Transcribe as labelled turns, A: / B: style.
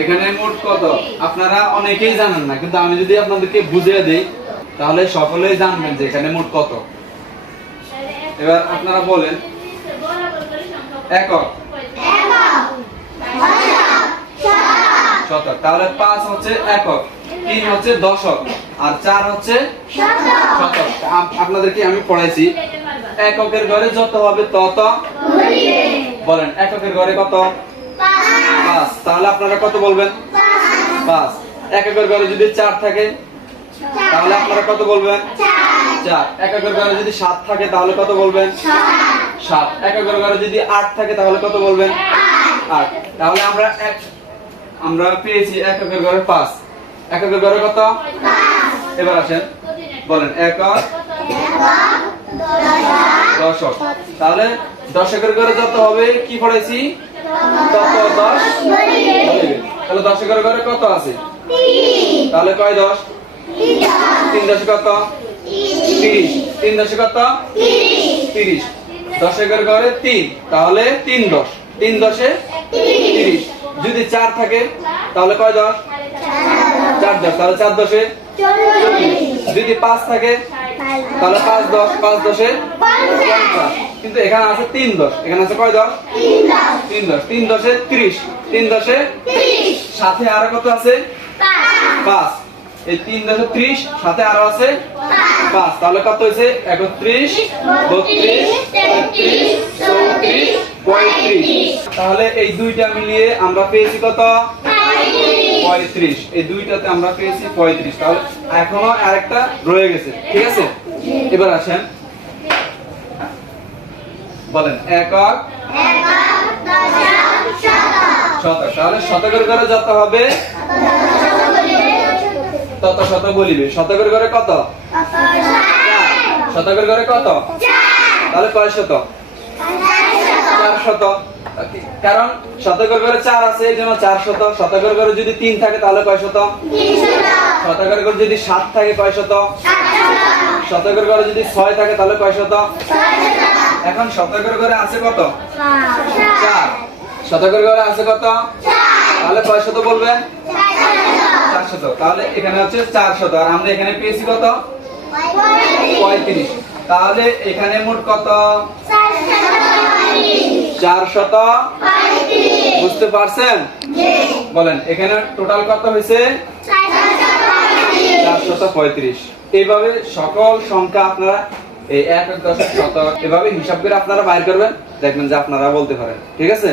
A: এখানে মোট কত? আপনারা অনেকেই জানেন না কিন্তু আমি যদি আপনাদেরকে বুঝিয়ে দিই তাহলে সকলেই জানবেন যে এখানে মোট কত। এবার আপনারা বলেন। একক। শতক। তাহলে পাঁচ হচ্ছে একক তিন হচ্ছে দশক আর চার হচ্ছে শতক। আপনাদেরকে আমি পড়াইছি এককের ঘরে যত হবে তত বলেন এককের ঘরে কত? পাঁচ। তাহলে আপনারা কত বলবেন? পাঁচ। এককের ঘরে যদি চার থাকে, তাহলে আপনারা কত বলবেন? চার। এককের ঘরে যদি সাত থাকে, তাহলে কত বলবেন? সাত। এককের ঘরে যদি আট থাকে, তাহলে কত বলবেন? আট। তাহলে আমরা এক, আমরা পেয়েছি এককের ঘরে পাঁচ। এককের ঘরে কত? এবার আসেন। বলেন একক দশক তাহলে দশকের ঘরে যত হবে, কি পড়াইছি তত দশ। তাহলে দশকের ঘরে কত আছে? তাহলে কয় দশ? তিন দশে কত? তিরিশ। তিন দশে কত? তিরিশ। দশকের ঘরে তিন। তাহলে তিন দশ। তিন দশে তিরিশ। যদি চার থাকে তাহলে কয় দশ? চার দশ। তাহলে চার দশে যদি পাঁচ থাকে তাহলে পাঁচ দশ। পাঁচ দশে কিন্তু এখানে আছে তিন দশ। এখানে আছে কয় দশ? তিন দশ। তিন দশে। ত্রিশ। তিন দশে সাথে আরও কত আছে? পাঁচ। এই তিন দশে ত্রিশ সাথে আরও আছে? পাঁচ। তাহলে কত হয়েছে? একত্রিশ বত্রিশ তেত্রিশ চৌত্রিশ পঁয়ত্রিশ। তাহলে এই দুইটা মিলিয়ে আমরা পেয়েছি কত? পঁয়ত্রিশ। এই দুইটাতে আমরা পেয়েছি পঁয়ত্রিশ। তাহলে এখনও আরেকটা রয়ে গেছে। ঠিক আছে? এবার আসেন। বলেন একক শতক তাহলে শতকের ঘরে যত হবে? তত শত বলিবে। শতকের ঘরে কত? শতকের ঘরে কত? তাহলে কয় শত? চার শত। কারণ শতকের ঘরে চার আছে এই জন্য চার শত। শতকের ঘরে যদি তিন থাকে তাহলে কয় শত? শতকের ঘরে যদি সাত থাকে কয় শত। শতকের ঘরে যদি ছয় থাকে তাহলে কয় শত? এখন শতকের ঘরে আছে কত? চার। শতকের ঘরে আছে কত? তাহলে কয় শত বলবেন চার শত। তাহলে এখানে হচ্ছে চার শত। আর আমরা এখানে পেয়েছি কত? পঁয়ত্রিশ। তাহলে এখানে মোট কত? চার শত বুঝতে পারছেন? বলেন এখানে টোটাল কত হয়েছে? চার শত পঁয়ত্রিশ। এইভাবে সকল সংখ্যা আপনারা এই এক এক দশক শতক এভাবে হিসাব করে আপনারা বাইর করবেন দেখবেন যে আপনারা বলতে পারেন। ঠিক আছে?